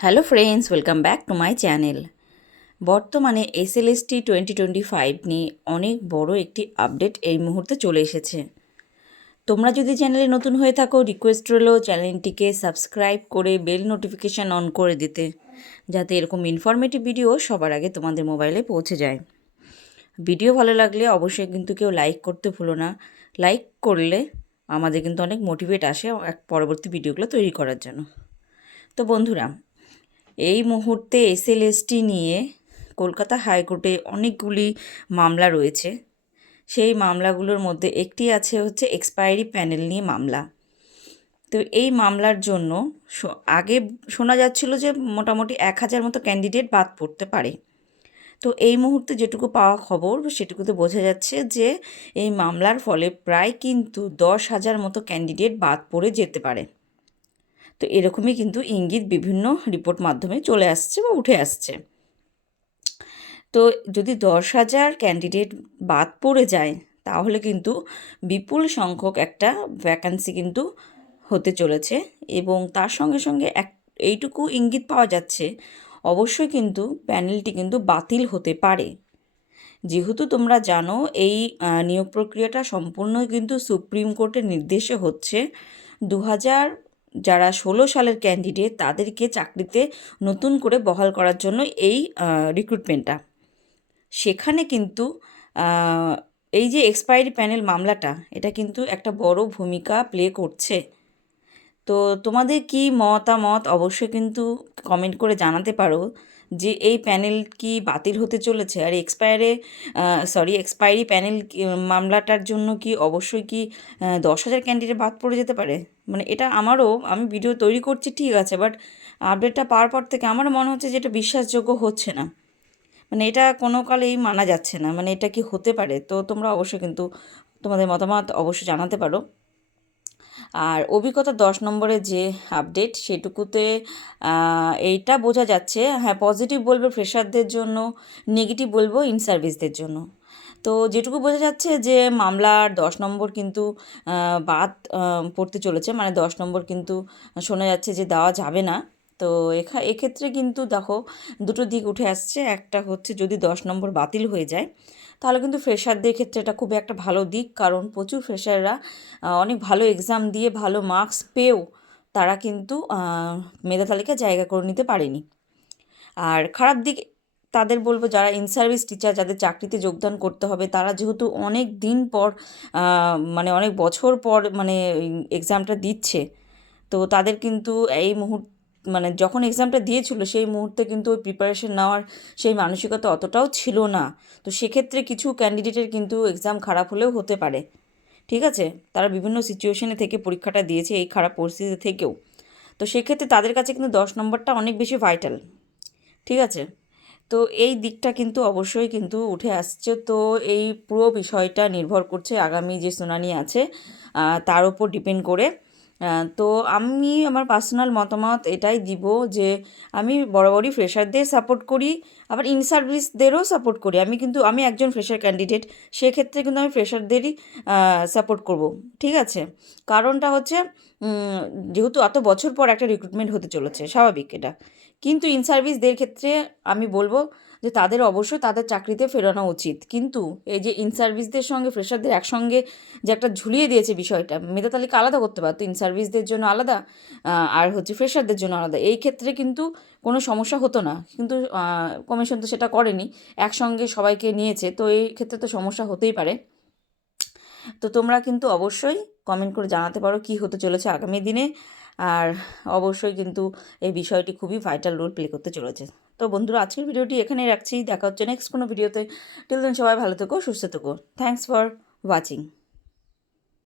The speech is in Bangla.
Hello friends, welcome back to my channel. বর্তমানে এসএলএসটি 2025 নিয়ে অনেক বড় একটি আপডেট এই মুহূর্তে চলে এসেছে। তোমরা যদি চ্যানেলে নতুন হয়ে থাকো, রিকোয়েস্ট রইল চ্যানেলটিকে সাবস্ক্রাইব করে বেল নোটিফিকেশান অন করে দিতে, যাতে এরকম ইনফরমেটিভ ভিডিও সবার আগে তোমাদের মোবাইলে পৌঁছে যায়। ভিডিও ভালো লাগলে অবশ্যই কিন্তু কেউ লাইক করতে ভুলো না। লাইক করলে আমাদের কিন্তু অনেক মোটিভেট আসে পরবর্তী ভিডিওগুলো তৈরি করার জন্য। তো বন্ধুরা, এই মুহূর্তে এসএলএসটি নিয়ে কলকাতা হাইকোর্টে অনেকগুলি মামলা রয়েছে। সেই মামলাগুলোর মধ্যে একটি আছে হচ্ছে এক্সপায়ারি প্যানেল নিয়ে মামলা। তো এই মামলার জন্য আগে শোনা যাচ্ছিল যে মোটামুটি 1000 মতো ক্যান্ডিডেট বাদ পড়তে পারে। তো এই মুহূর্তে যেটুকু পাওয়া খবর সেটুকুতে বোঝা যাচ্ছে যে এই মামলার ফলে প্রায় কিন্তু 10,000 মতো ক্যান্ডিডেট বাদ পড়ে যেতে পারে। তো এরকমই কিন্তু ইঙ্গিত বিভিন্ন রিপোর্ট মাধ্যমে চলে আসছে বা উঠে আসছে। তো যদি 10,000 ক্যান্ডিডেট বাদ পড়ে যায়, তাহলে কিন্তু বিপুল সংখ্যক একটা ভ্যাকান্সি কিন্তু হতে চলেছে। এবং তার সঙ্গে সঙ্গে এইটুকু ইঙ্গিত পাওয়া যাচ্ছে, অবশ্যই কিন্তু প্যানেলটি কিন্তু বাতিল হতে পারে। যেহেতু তোমরা জানো এই নিয়োগ প্রক্রিয়াটা সম্পূর্ণ কিন্তু সুপ্রিম কোর্টের নির্দেশে হচ্ছে। 2016 সালের ক্যান্ডিডেট তাদেরকে চাকরিতে নতুন করে বহাল করার জন্য এই রিক্রুটমেন্টটা। সেখানে কিন্তু এই যে এক্সপায়ারি প্যানেল মামলাটা, এটা কিন্তু একটা বড় ভূমিকা প্লে করছে। তো তোমাদের কি মতামত অবশ্যই কিন্তু কমেন্ট করে জানাতে পারো যে এই প্যানেল কি বাতিল হতে চলেছে, আর এক্সপায়ারি প্যানেল মামলাটার জন্য কি অবশ্যই কি 10,000 ক্যান্ডিডেট বাদ পড়ে যেতে পারে। মানে এটা আমি ভিডিও তৈরি করছি ঠিক আছে, বাট আপডেটটা পাওয়ার পর থেকে আমার মনে হচ্ছে যে এটা বিশ্বাসযোগ্য হচ্ছে না। মানে এটা কোনো কালেই মানা যাচ্ছে না, মানে এটা কি হতে পারে। তো তোমরা অবশ্যই কিন্তু তোমাদের মতামত অবশ্যই জানাতে পারো। আর অভিজ্ঞতা 10 নম্বরের যে আপডেট সেটুকুতে এইটা বোঝা যাচ্ছে, হ্যাঁ পজিটিভ বলবো ফ্রেশারদের জন্য, নেগেটিভ বলবো ইন সার্ভিসদের জন্য। তো যেটুকু বোঝা যাচ্ছে যে মামলার 10 নম্বর কিন্তু বাদ পড়তে চলেছে, মানে 10 নম্বর কিন্তু শোনা যাচ্ছে যে দেওয়া যাবে না। তো এক্ষেত্রে কিন্তু দেখো দুটো দিক উঠে আসছে। একটা হচ্ছে যদি 10 নম্বর বাতিল হয়ে যায়, তাহলে কিন্তু ফ্রেশারদের ক্ষেত্রে এটা খুব একটা ভালো দিক, কারণ প্রচুর ফ্রেশাররা অনেক ভালো এক্সাম দিয়ে ভালো মার্কস পেয়েও তারা কিন্তু মেধা তালিকায় জায়গা করে নিতে পারেনি। আর খারাপ দিক তাদের বলবো, যারা ইন সার্ভিস টিচার, যাদের চাকরিতে যোগদান করতে হবে, তারা যেহেতু অনেক দিন পর মানে অনেক বছর পর মানে এক্সামটা দিচ্ছে, তো তাদের কিন্তু এই মানে যখন এক্সামটা দিয়েছিল সেই মুহূর্তে কিন্তু ওই প্রিপারেশন নেওয়ার সেই মানসিকতা অতটাও ছিল না। তো সেক্ষেত্রে কিছু ক্যান্ডিডেটের কিন্তু এক্সাম খারাপ হলেও হতে পারে। ঠিক আছে, তারা বিভিন্ন সিচুয়েশনে থেকে পরীক্ষাটা দিয়েছে এই খারাপ পরিস্থিতি থেকেও। তো সেক্ষেত্রে তাদের কাছে কিন্তু 10 নম্বরটা অনেক বেশি ভাইটাল। ঠিক আছে, তো এই দিকটা কিন্তু অবশ্যই কিন্তু উঠে আসছে। তো এই পুরো বিষয়টা নির্ভর করছে আগামী যে শুনানি আছে তার উপর ডিপেন্ড করে। তো আমি আমার পার্সোনাল মতামত এটাই দিব যে আমি বরাবরই ফ্রেশারদের সাপোর্ট করি, আবার ইন সার্ভিসদেরও সাপোর্ট করি। আমি একজন ফ্রেশার ক্যান্ডিডেট, সেক্ষেত্রে কিন্তু আমি ফ্রেশারদেরই সাপোর্ট করব। ঠিক আছে, কারণটা হচ্ছে যেহেতু এত বছর পর একটা রিক্রুটমেন্ট হতে চলেছে, স্বাভাবিক এটা। কিন্তু ইন সার্ভিসদের ক্ষেত্রে আমি বলবো যে তাদের অবশ্যই তাদের চাকরিতে ফেরানো উচিত। কিন্তু এই যে ইন সার্ভিসদের সঙ্গে ফ্রেশারদের একসঙ্গে যে একটা ঝুলিয়ে দিয়েছে বিষয়টা, মেধা তালিকা আলাদা করতে পারতো, ইন সার্ভিসদের জন্য আলাদা আর হচ্ছে ফ্রেশারদের জন্য আলাদা, এই ক্ষেত্রে কিন্তু কোনো সমস্যা হতো না। কিন্তু কমিশন তো সেটা করেনি, একসঙ্গে সবাইকে নিয়েছে, তো এই ক্ষেত্রে তো সমস্যা হতেই পারে। তো তোমরা কিন্তু অবশ্যই কমেন্ট করে জানাতে পারো কি হতে চলেছে আগামী দিনে। আর অবশ্যই কিন্তু এই বিষয়টি খুবই ভাইটাল রোল প্লে করতে চলেছে। তো বন্ধুরা, আজকের ভিডিওটি এখানেই রাখছি, দেখা হচ্ছে নেক্সট কোনো ভিডিওতে। টিল দেন সবাই ভালো থেকো, সুস্থ থেকো। Thanks for watching.